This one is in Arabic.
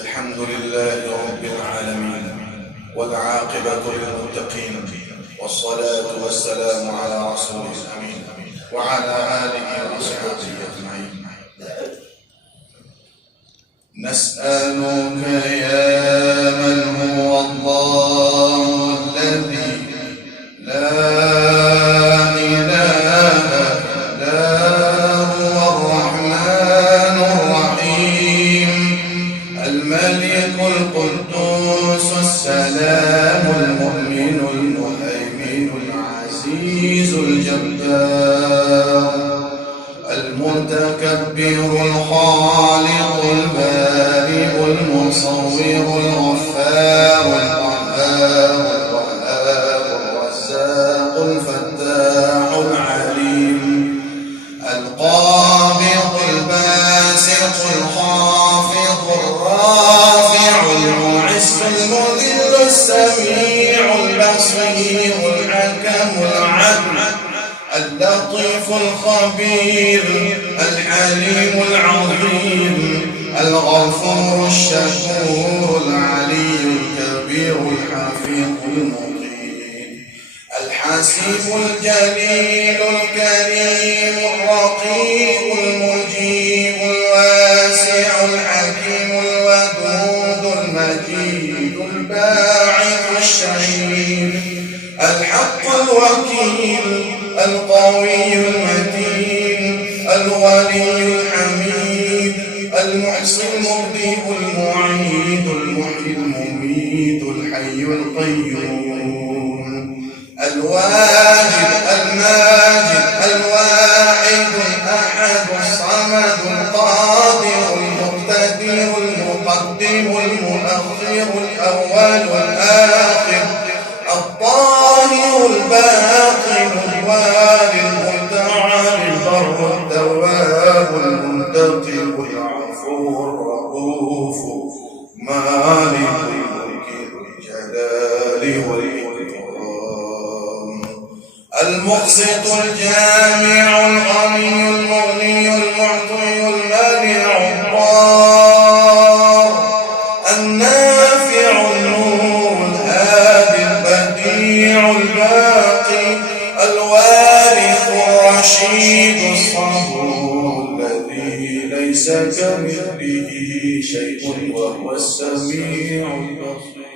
الحمد لله رب العالمين، والعاقبة للمتقين، والصلاة والسلام على رسوله الأمين وعلى آله وصحبه أجمعين. نسألك يا من هو الله الذي لا إله إلا هو الرحمن الرحيم الملك القدوس السلام المؤمن المهيمن العزيز الجبار المتكبر الخالق البارئ المصور الغفار القهار الرزاق الفتاح العليم القابض الباسط الخافض الرافع المعز المذل السميع البصير الحكم العدل اللطيف الخبير الحليم العظيم الغفور الشكور العلي الكبير الحفيظ المقيم الحسيب الجليل الكريم الرقيب المجيب الواسع الحكيم الودود المجيد الباعث الشهيد الحق الوكيل القوي المتين الولي الحميد المحصي المبدئ المعيد المحيي المميت الحي القيوم الواجد الماجد الواحد الأحد الصمد القادر المقتدر المقدم المؤخر الأول والآخر الطاهر الباطن الوالي المتعال البر التواب المنتقم العفو الرؤوف مالك الملك الجلال والإكرام المقسط الجامع الغني المغني المعطي المانع الضار النافع النور الهادي البديع الباقي الوارث الرشيد الصبور الذي ليس كمثله شيء وهو السميع البصير.